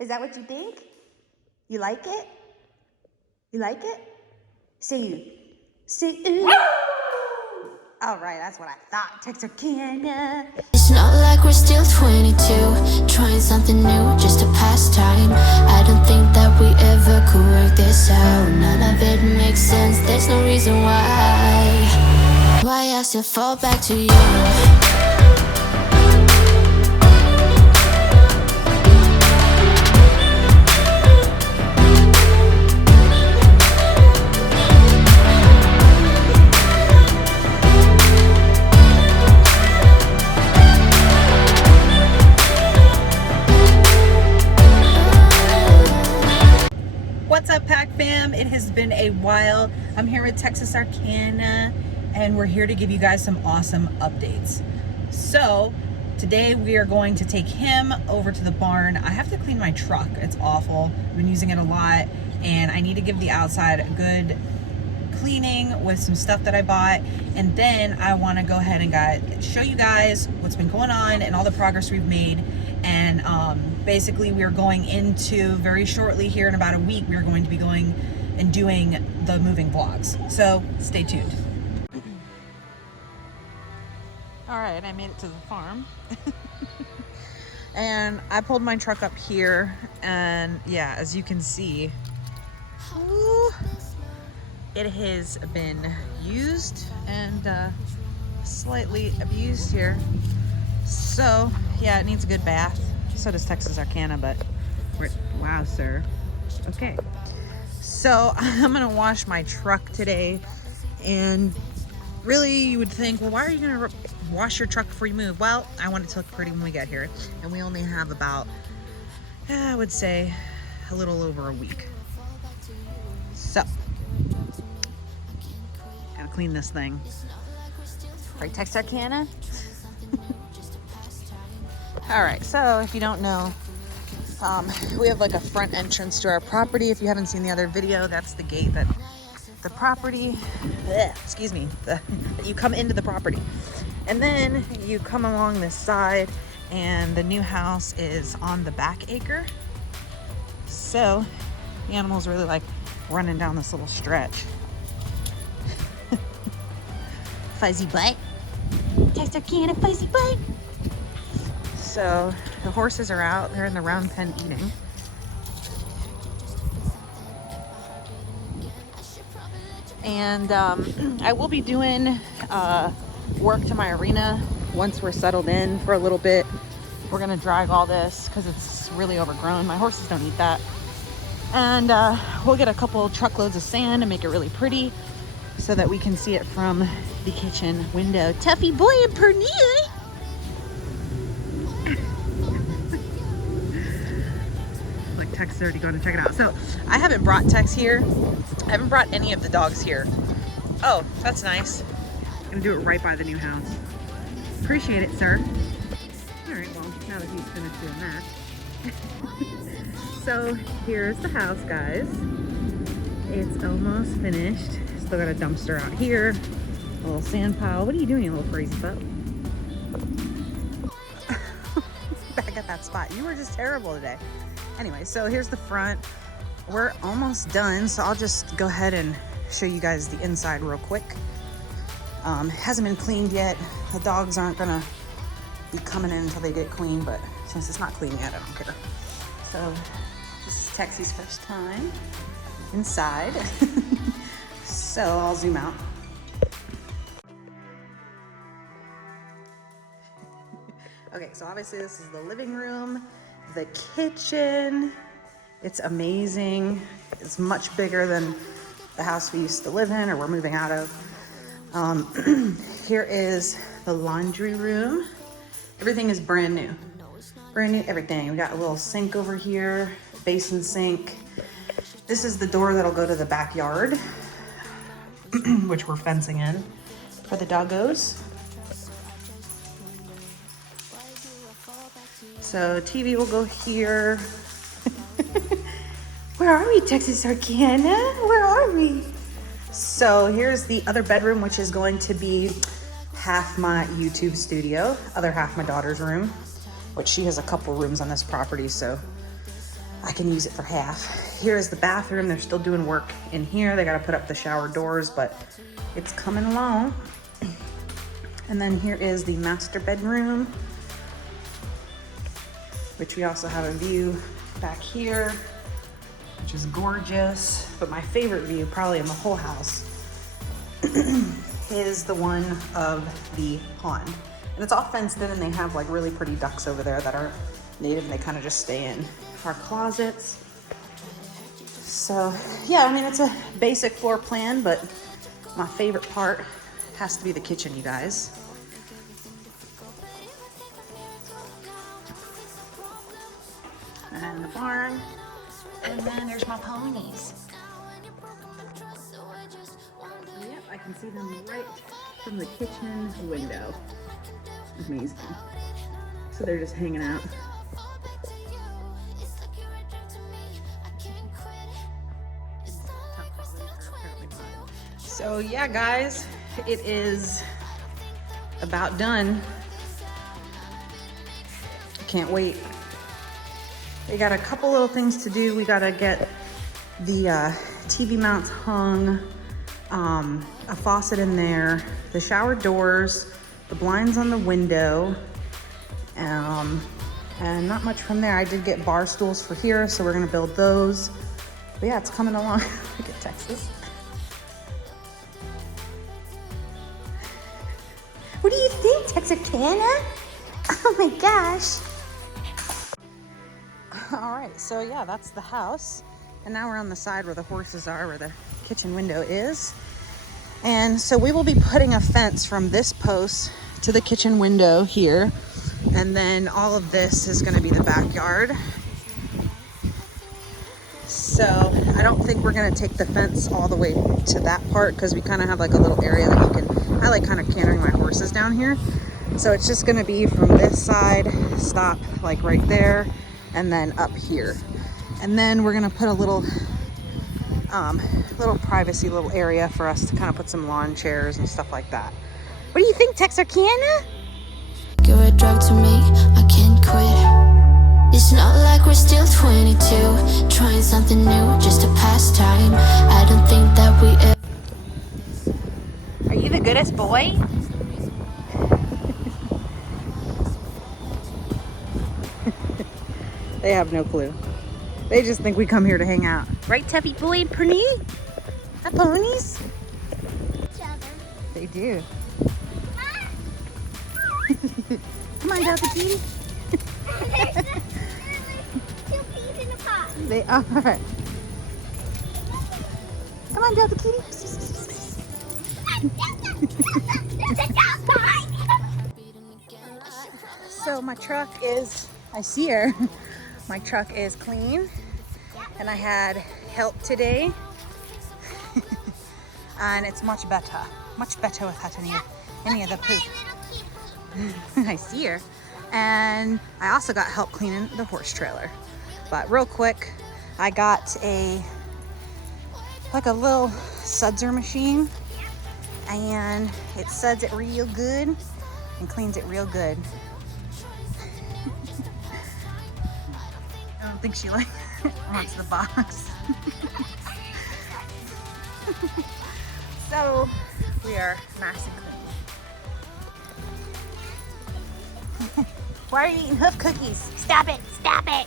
Is that what you think? You like it? You like it? Say you. Say ooh. All right, that's what I thought. Texarkana. It's not like we're still 22, trying something new, just a pastime. I don't think that we ever could work this out. None of it makes sense, there's no reason why I still fall back to you. What's up, Pack Fam? It has been a while. I'm here with Texarkana, and we're here to give you guys some awesome updates. So today we are going to take him over to the barn. I have to clean my truck. It's awful. I've been using it a lot, and I need to give the outside a good cleaning with some stuff that I bought. And then I want to go ahead and show you guys what's been going on and all the progress we've made. And basically we are going into, very shortly here in about a week, we are going to be going and doing the moving vlogs. So stay tuned. All right, I made it to the farm. And I pulled my truck up here, and yeah, as you can see, woo, it has been used and slightly abused here. So yeah, it needs a good bath. So does Texarkana, but wow, sir. Okay, so I'm gonna wash my truck today. And really, you would think, well, why are you gonna wash your truck before you move? Well, I want it to look pretty when we get here, and we only have about, I would say, a little over a week. So gotta clean this thing. Right, Texarkana? All right, so if you don't know, we have like a front entrance to our property. If you haven't seen the other video, that's the gate that the property, excuse me, that you come into the property. And then you come along this side, and the new house is on the back acre. So the animals really like running down this little stretch. Fuzzy butt. Texarkana, fuzzy butt. So the horses are out. They're in the round pen eating. And I will be doing work to my arena once we're settled in for a little bit. We're gonna drag all this because it's really overgrown. My horses don't eat that. And we'll get a couple truckloads of sand and make it really pretty so that we can see it from the kitchen window. Tuffy boy and Pernille. Like Tex already going to check it out. So I haven't brought Tex here. I haven't brought any of the dogs here. Oh, that's nice. I'm gonna do it right by the new house. Appreciate it, sir. All right, well, now that he's finished doing that. So here's the house, guys. It's almost finished. Still got a dumpster out here. A little sand pile. What are you doing, you little crazy boat? Back at that spot. You were just terrible today. Anyway, so here's the front. We're almost done, so I'll just go ahead and show you guys the inside real quick. Hasn't been cleaned yet. The dogs aren't gonna be coming in until they get clean, but since it's not clean yet, I don't care. So this is Texie's first time inside. So I'll zoom out. Okay, so obviously this is the living room, the kitchen. It's amazing. It's much bigger than the house we used to live in or we're moving out of. Here is the laundry room. Everything is brand new. Brand new everything. We got a little sink over here, basin sink. This is the door that'll go to the backyard, which we're fencing in for the doggos. So TV will go here. Where are we, Texarkana? Where are we? So here's the other bedroom, which is going to be half my YouTube studio, other half my daughter's room, which she has a couple rooms on this property, so I can use it for half. Here is the bathroom. They're still doing work in here. They got to put up the shower doors, but it's coming along. And then here is the master bedroom, which we also have a view back here, which is gorgeous. But my favorite view probably in the whole house is the one of the pond. And it's all fenced in, and they have like really pretty ducks over there that are native, and they kind of just stay in our closets. So yeah, I mean, it's a basic floor plan, but my favorite part has to be the kitchen, you guys. And the barn. And then there's my ponies. Yep, I can see them right from the kitchen window. Amazing. So they're just hanging out. So yeah, guys, it is about done. Can't wait. We got a couple little things to do. We gotta get the TV mounts hung, a faucet in there, the shower doors, the blinds on the window, and not much from there. I did get bar stools for here, so we're gonna build those. But yeah, it's coming along. Look at Texas. What do you think, Texarkana? Oh my gosh. All right, so yeah, that's the house. And now we're on the side where the horses are, where the kitchen window is. And so we will be putting a fence from this post to the kitchen window here. And then all of this is gonna be the backyard. So I don't think we're gonna take the fence all the way to that part, because we kind of have like a little area that you can, I like kind of cantering my horses down here. So it's just gonna be from this side, stop like right there, and then up here. And then we're gonna put a little privacy little area for us to kind of put some lawn chairs and stuff like that. What do you think, Texarkana? You're a drug to me, I can't quit. It's not like we're still 22, trying something new, just a pastime. I don't think that we ever. Are you the goodest boy? They have no clue. They just think we come here to hang out. Right, Tuffy boy and Pernille? The ponies? They do. Come on, Delta Kitty. There's 2 peas in the pot. They are. Come on, Delta Kitty. So my truck is, I see her. My truck is clean, and I had help today, and it's much better without any of the poop. I see her. And I also got help cleaning the horse trailer. But real quick, I got a little sudser machine, and it suds it real good and cleans it real good. I don't think she wants the box. So we are nice and clean. Why are you eating hoof cookies? Stop it! Stop it!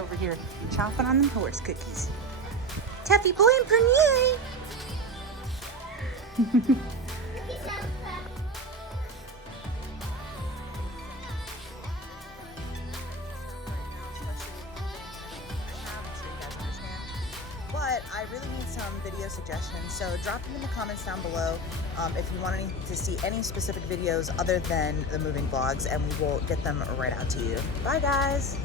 Over here, chomping on them horse cookies. Tuffy boy and Pernille. But I really need some video suggestions, so drop them in the comments down below if you want to see any specific videos other than the moving vlogs, and we will get them right out to you. Bye guys!